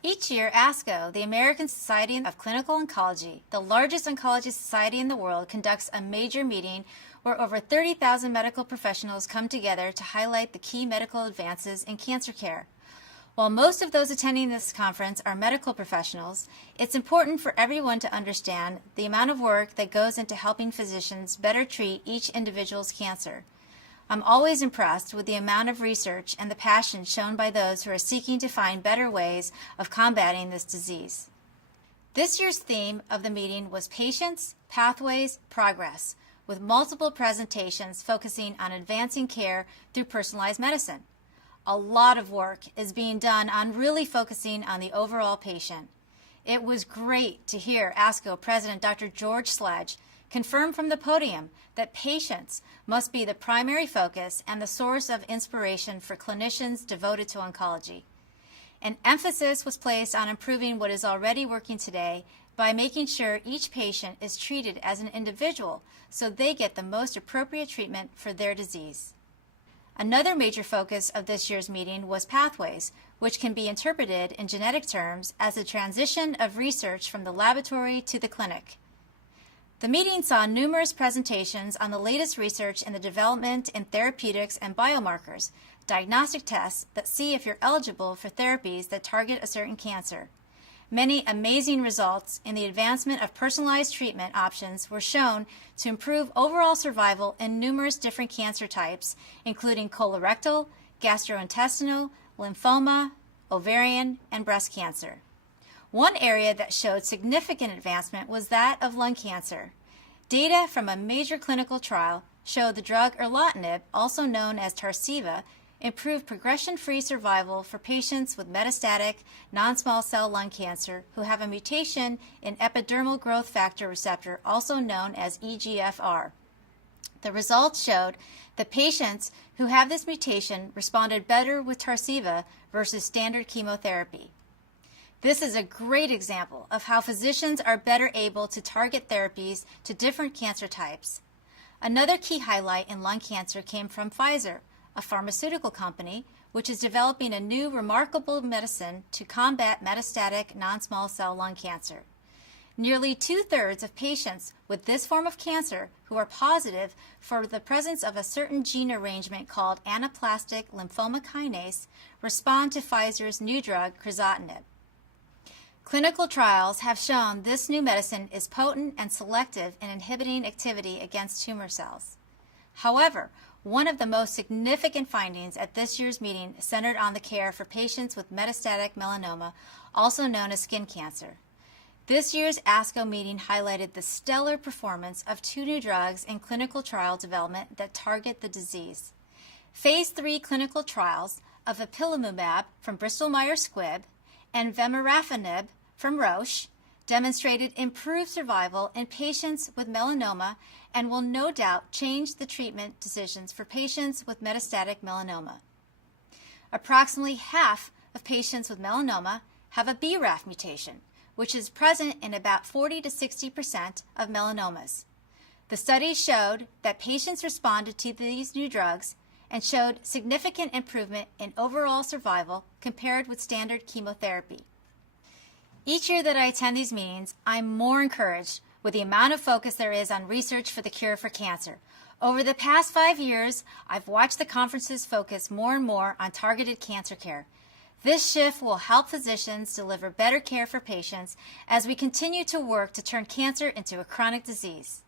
Each year, ASCO, the American Society of Clinical Oncology, the largest oncology society in the world, conducts a major meeting where over 30,000 medical professionals come together to highlight the key medical advances in cancer care. While most of those attending this conference are medical professionals, it's important for everyone to understand the amount of work that goes into helping physicians better treat each individual's cancer. I'm always impressed with the amount of research and the passion shown by those who are seeking to find better ways of combating this disease. This year's theme of the meeting was Patients, Pathways, Progress, with multiple presentations focusing on advancing care through personalized medicine. A lot of work is being done on really focusing on the overall patient. It was great to hear ASCO President Dr. George Sledge confirm from the podium that patients must be the primary focus and the source of inspiration for clinicians devoted to oncology. An emphasis was placed on improving what is already working today by making sure each patient is treated as an individual so they get the most appropriate treatment for their disease. Another major focus of this year's meeting was pathways, which can be interpreted in genetic terms as a transition of research from the laboratory to the clinic. The meeting saw numerous presentations on the latest research in the development in therapeutics and biomarkers, diagnostic tests that see if you're eligible for therapies that target a certain cancer. Many amazing results in the advancement of personalized treatment options were shown to improve overall survival in numerous different cancer types, including colorectal, gastrointestinal, lymphoma, ovarian, and breast cancer. One area that showed significant advancement was that of lung cancer. Data from a major clinical trial showed the drug erlotinib, also known as Tarceva, improved progression-free survival for patients with metastatic non-small cell lung cancer who have a mutation in epidermal growth factor receptor, also known as EGFR. The results showed that patients who have this mutation responded better with Tarceva versus standard chemotherapy. This is a great example of how physicians are better able to target therapies to different cancer types. Another key highlight in lung cancer came from Pfizer, a pharmaceutical company which is developing a new remarkable medicine to combat metastatic non-small cell lung cancer. Nearly 2/3 of patients with this form of cancer who are positive for the presence of a certain gene arrangement called anaplastic lymphoma kinase respond to Pfizer's new drug, crizotinib. Clinical trials have shown this new medicine is potent and selective in inhibiting activity against tumor cells. However, one of the most significant findings at this year's meeting centered on the care for patients with metastatic melanoma, also known as skin cancer. This year's ASCO meeting highlighted the stellar performance of 2 new drugs in clinical trial development that target the disease. Phase 3 clinical trials of ipilimumab from Bristol Myers Squibb and vemurafenib from Roche demonstrated improved survival in patients with melanoma and will no doubt change the treatment decisions for patients with metastatic melanoma. Approximately half of patients with melanoma have a BRAF mutation, which is present in about 40 to 60% of melanomas. The studies showed that patients responded to these new drugs and showed significant improvement in overall survival compared with standard chemotherapy. Each year that I attend these meetings, I'm more encouraged with the amount of focus there is on research for the cure for cancer. Over the past 5 years, I've watched the conferences focus more and more on targeted cancer care. This shift will help physicians deliver better care for patients as we continue to work to turn cancer into a chronic disease.